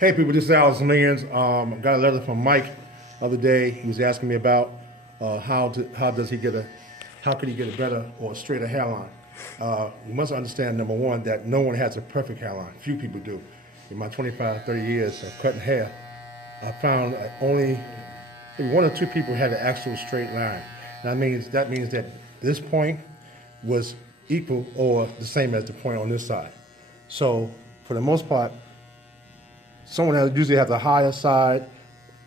Hey people, this is Alsmillions. I got a letter from Mike the other day. He was asking me about how could he get a better or straighter hairline. You must understand, number one, that no one has a perfect hairline. Few people do. In my 25, 30 years of cutting hair, I found only maybe one or two people had an actual straight line. That means that this point was equal or the same as the point on this side. So for the most part, someone usually has the higher side,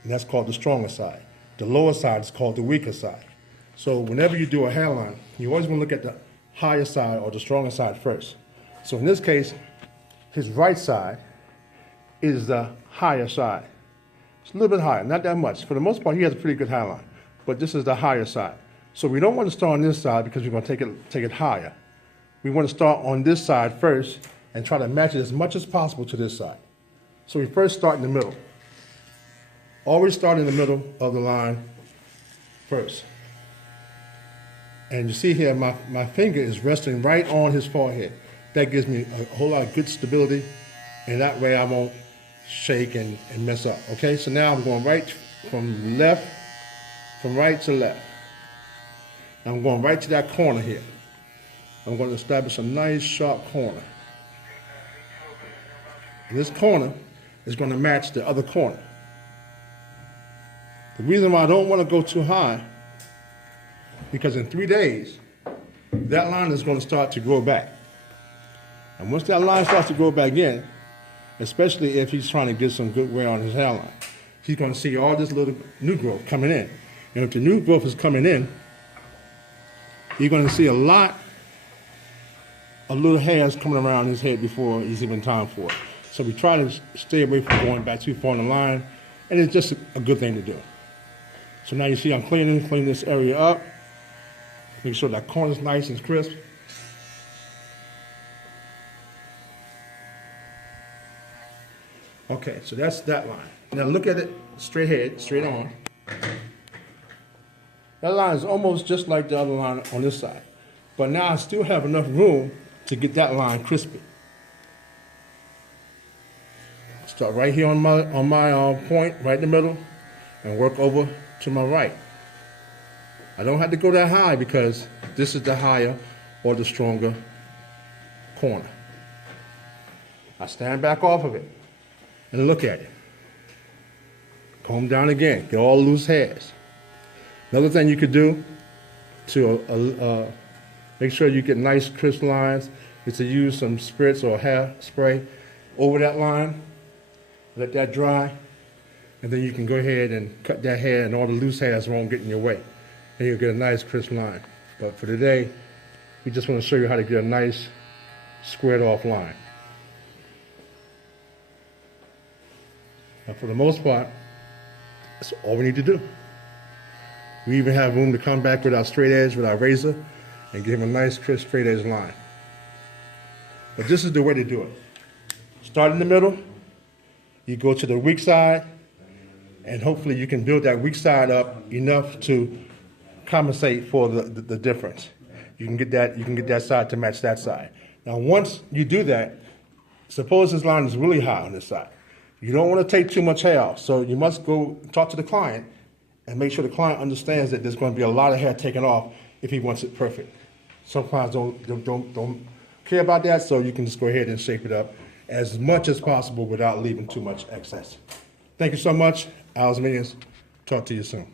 and that's called the stronger side. The lower side is called the weaker side. So whenever you do a hairline, you always want to look at the higher side or the stronger side first. So in this case, his right side is the higher side. It's a little bit higher, not that much. For the most part, he has a pretty good hairline, but this is the higher side. So we don't want to start on this side because we're going to take it higher. We want to start on this side first and try to match it as much as possible to this side. So we first start in the middle. Always start in the middle of the line first. And you see here, my finger is resting right on his forehead. That gives me a whole lot of good stability, and that way I won't shake and mess up. Okay, so now I'm going right from right to left. I'm going right to that corner here. I'm going to establish a nice sharp corner. And this corner is going to match the other corner. The reason why I don't want to go too high, because in 3 days, that line is going to start to grow back. And once that line starts to grow back in, especially if he's trying to get some good wear on his hairline, he's going to see all this little new growth coming in. And if the new growth is coming in, you're going to see a lot of little hairs coming around his head before it's even time for it. So we try to stay away from going back too far on the line, and it's just a good thing to do. So now you see I'm cleaning this area up. Make sure that corner's nice and crisp. Okay, so that's that line. Now look at it straight ahead, straight on. That line is almost just like the other line on this side. But now I still have enough room to get that line crispy. Start right here on my point, right in the middle, and work over to my right. I don't have to go that high because this is the higher or the stronger corner. I stand back off of it and look at it. Comb down again, get all loose hairs. Another thing you could do to make sure you get nice crisp lines is to use some spritz or hairspray over that line. Let that dry, and then you can go ahead and cut that hair, and all the loose hairs won't get in your way. And you'll get a nice crisp line. But for today, we just want to show you how to get a nice squared off line. Now for the most part, that's all we need to do. We even have room to come back with our straight edge with our razor and give him a nice crisp straight edge line. But this is the way to do it. Start in the middle. You go to the weak side, and hopefully you can build that weak side up enough to compensate for the difference. You can get that side to match that side. Now once you do that, suppose this line is really high on this side. You don't want to take too much hair off, so you must go talk to the client and make sure the client understands that there's going to be a lot of hair taken off if he wants it perfect. Some clients don't care about that, so you can just go ahead and shape it up as much as possible without leaving too much excess. Thank you so much. Alsmillions. Talk to you soon.